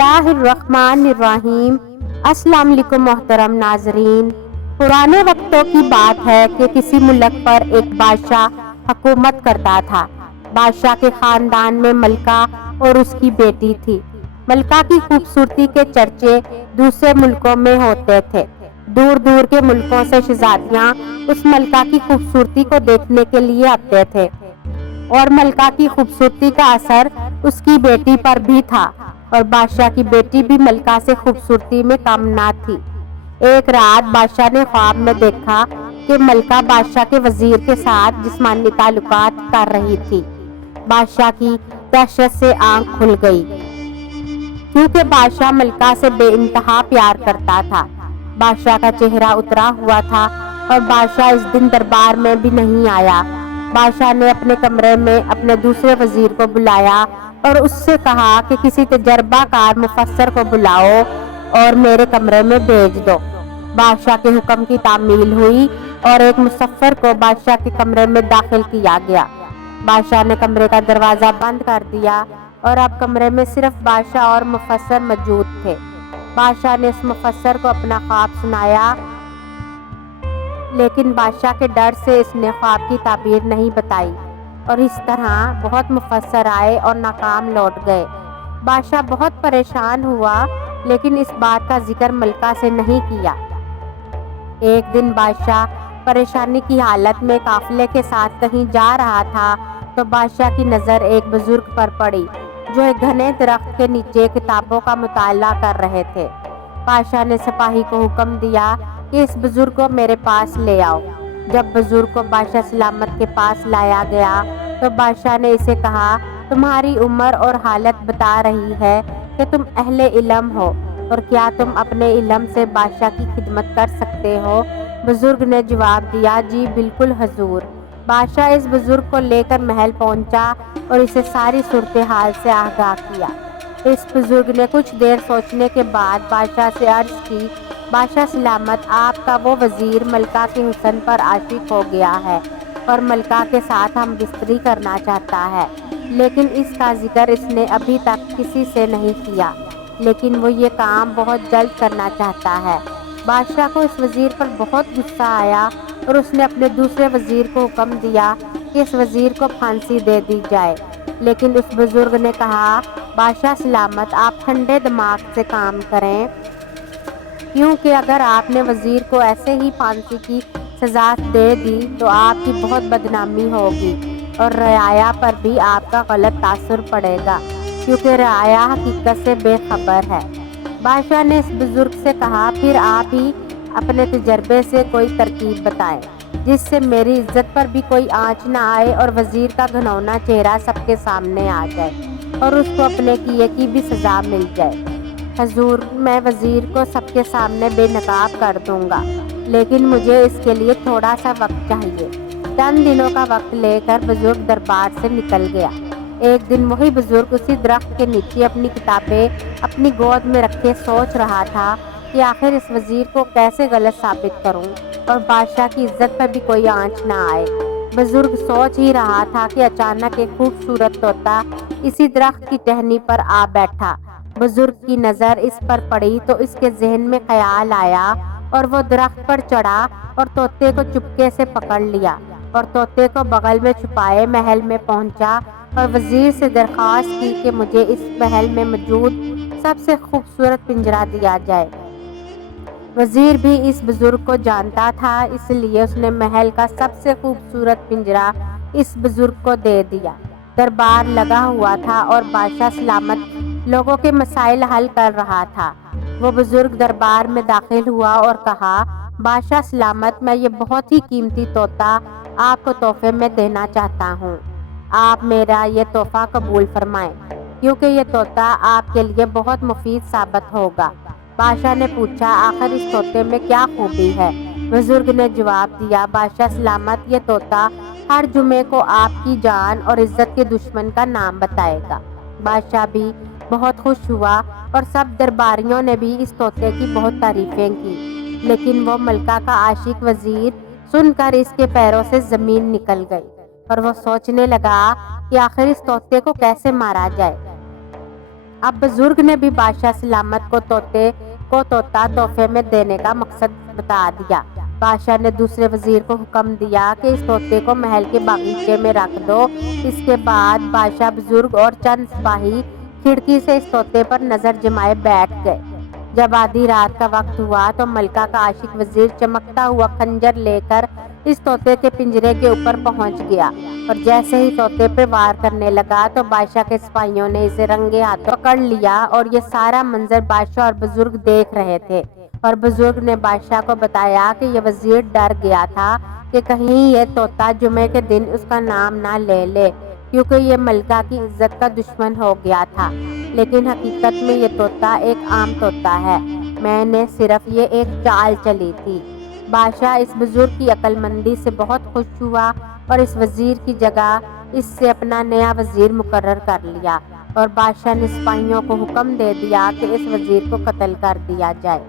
اللہ الرحمن الرحیم۔ السلام علیکم محترم ناظرین۔ پرانے وقتوں کی بات ہے کہ کسی ملک پر ایک بادشاہ حکومت کرتا تھا۔ بادشاہ کے خاندان میں ملکہ اور اس کی بیٹی تھی۔ ملکہ کی خوبصورتی کے چرچے دوسرے ملکوں میں ہوتے تھے۔ دور دور کے ملکوں سے شہزادیاں اس ملکہ کی خوبصورتی کو دیکھنے کے لیے آتے تھے، اور ملکہ کی خوبصورتی کا اثر اس کی بیٹی پر بھی تھا، اور بادشاہ کی بیٹی بھی ملکہ سے خوبصورتی میں کم نہ تھی۔ ایک رات بادشاہ نے خواب میں دیکھا کہ ملکہ بادشاہ کے وزیر کے ساتھ جسمانی تعلقات کر رہی تھی۔ بادشاہ کی دہشت سے آنکھ کھل گئی، کیونکہ بادشاہ ملکہ سے بے انتہا پیار کرتا تھا۔ بادشاہ کا چہرہ اترا ہوا تھا، اور بادشاہ اس دن دربار میں بھی نہیں آیا۔ بادشاہ نے اپنے کمرے میں اپنے دوسرے وزیر کو بلایا اور اس سے کہا کہ کسی تجربہ کار مفسر کو بلاؤ اور میرے کمرے میں بھیج دو۔ بادشاہ کے حکم کی تعمیل ہوئی اور ایک مفسر کو بادشاہ کے کمرے میں داخل کیا گیا۔ بادشاہ نے کمرے کا دروازہ بند کر دیا، اور اب کمرے میں صرف بادشاہ اور مفسر موجود تھے۔ بادشاہ نے اس مفسر کو اپنا خواب سنایا، لیکن بادشاہ کے ڈر سے اس نے خواب کی تعبیر نہیں بتائی، اور اس طرح بہت مفسر آئے اور ناکام لوٹ گئے۔ بادشاہ بہت پریشان ہوا، لیکن اس بات کا ذکر ملکہ سے نہیں کیا۔ ایک دن بادشاہ پریشانی کی حالت میں قافلے کے ساتھ کہیں جا رہا تھا، تو بادشاہ کی نظر ایک بزرگ پر پڑی جو ایک گھنے درخت کے نیچے کتابوں کا مطالعہ کر رہے تھے۔ بادشاہ نے سپاہی کو حکم دیا کہ اس بزرگ کو میرے پاس لے آؤ۔ جب بزرگ کو بادشاہ سلامت کے پاس لایا گیا تو بادشاہ نے اسے کہا، تمہاری عمر اور حالت بتا رہی ہے کہ تم اہل علم ہو، اور کیا تم اپنے علم سے بادشاہ کی خدمت کر سکتے ہو؟ بزرگ نے جواب دیا، جی بالکل حضور۔ بادشاہ اس بزرگ کو لے کر محل پہنچا اور اسے ساری صورتحال سے آگاہ کیا۔ اس بزرگ نے کچھ دیر سوچنے کے بعد بادشاہ سے عرض کی، بادشاہ سلامت، آپ کا وہ وزیر ملکہ کے حسن پر عاشق ہو گیا ہے اور ملکہ کے ساتھ ہم بستری کرنا چاہتا ہے، لیکن اس کا ذکر اس نے ابھی تک کسی سے نہیں کیا، لیکن وہ یہ کام بہت جلد کرنا چاہتا ہے۔ بادشاہ کو اس وزیر پر بہت غصہ آیا، اور اس نے اپنے دوسرے وزیر کو حکم دیا کہ اس وزیر کو پھانسی دے دی جائے، لیکن اس بزرگ نے کہا، بادشاہ سلامت، آپ ٹھنڈے دماغ سے کام کریں، کیونکہ اگر آپ نے وزیر کو ایسے ہی پھانسی کی سزا دے دی تو آپ کی بہت بدنامی ہوگی، اور رعایا پر بھی آپ کا غلط تاثر پڑے گا، کیونکہ رعایا حقیقت سے بے خبر ہے۔ بادشاہ نے اس بزرگ سے کہا، پھر آپ ہی اپنے تجربے سے کوئی ترکیب بتائیں جس سے میری عزت پر بھی کوئی آنچ نہ آئے اور وزیر کا گھنونا چہرہ سب کے سامنے آ جائے، اور اس کو اپنے کیے کی بھی سزا مل جائے۔ حضور، میں وزیر کو سب کے سامنے بے نقاب کر دوں گا، لیکن مجھے اس کے لیے تھوڑا سا وقت چاہیے۔ چند دنوں کا وقت لے کر بزرگ دربار سے نکل گیا۔ ایک دن وہی بزرگ اسی درخت کے نیچے اپنی کتابیں اپنی گود میں رکھے سوچ رہا تھا کہ آخر اس وزیر کو کیسے غلط ثابت کروں اور بادشاہ کی عزت پر بھی کوئی آنچ نہ آئے۔ بزرگ سوچ ہی رہا تھا کہ اچانک ایک خوبصورت طوطا اسی درخت کی ٹہنی پر آ بیٹھا۔ بزرگ کی نظر اس پر پڑی تو اس کے ذہن میں خیال آیا، اور وہ درخت پر چڑھا اور طوطے کو چپکے سے پکڑ لیا، اور طوطے کو بغل میں چھپائے محل میں پہنچا اور وزیر سے درخواست کی کہ مجھے اس محل میں موجود سب سے خوبصورت پنجرہ دیا جائے۔ وزیر بھی اس بزرگ کو جانتا تھا، اس لیے اس نے محل کا سب سے خوبصورت پنجرہ اس بزرگ کو دے دیا۔ دربار لگا ہوا تھا اور بادشاہ سلامت لوگوں کے مسائل حل کر رہا تھا۔ وہ بزرگ دربار میں داخل ہوا اور کہا، بادشاہ سلامت، میں یہ بہت ہی قیمتی طوطا آپ کو تحفے میں دینا چاہتا ہوں۔ آپ میرا یہ تحفہ قبول فرمائیں، کیونکہ یہ طوطا آپ کے لیے بہت مفید ثابت ہوگا۔ بادشاہ نے پوچھا، آخر اس طوطے میں کیا خوبی ہے؟ بزرگ نے جواب دیا، بادشاہ سلامت، یہ طوطا ہر جمعے کو آپ کی جان اور عزت کے دشمن کا نام بتائے گا۔ بادشاہ بھی بہت خوش ہوا، اور سب درباریوں نے بھی اس طوطے کی بہت تعریفیں کی، لیکن وہ ملکہ کا عاشق وزیر سن کر اس کے پیروں سے زمین نکل گئی، اور وہ سوچنے لگا کہ آخر اس طوطے کو کیسے مارا جائے۔ اب بزرگ نے بھی بادشاہ سلامت کو طوطا تحفے میں دینے کا مقصد بتا دیا۔ بادشاہ نے دوسرے وزیر کو حکم دیا کہ اس طوطے کو محل کے باغیچے میں رکھ دو۔ اس کے بعد بادشاہ بزرگ اور چند سپاہی کھڑکی سے اس طوطے پر نظر جمائے بیٹھ گئے۔ جب آدھی رات کا وقت ہوا تو ملکہ کا عاشق وزیر چمکتا ہوا خنجر لے کر اس طوطے کے پنجرے کے اوپر پہنچ گیا، اور جیسے ہی طوطے پہ وار کرنے لگا تو بادشاہ کے سپاہیوں نے اسے رنگے ہاتھوں پکڑ لیا، اور یہ سارا منظر بادشاہ اور بزرگ دیکھ رہے تھے۔ اور بزرگ نے بادشاہ کو بتایا کہ یہ وزیر ڈر گیا تھا کہ کہیں یہ طوطا جمعے کے دن اس کا نام نہ لے لے، کیونکہ یہ ملکہ کی عزت کا دشمن ہو گیا تھا۔ لیکن حقیقت میں یہ طوطا ایک عام طوطا ہے، میں نے صرف یہ ایک چال چلی تھی۔ بادشاہ اس بزرگ کی عقل مندی سے بہت خوش ہوا اور اس وزیر کی جگہ اس سے اپنا نیا وزیر مقرر کر لیا، اور بادشاہ نے سپاہیوں کو حکم دے دیا کہ اس وزیر کو قتل کر دیا جائے۔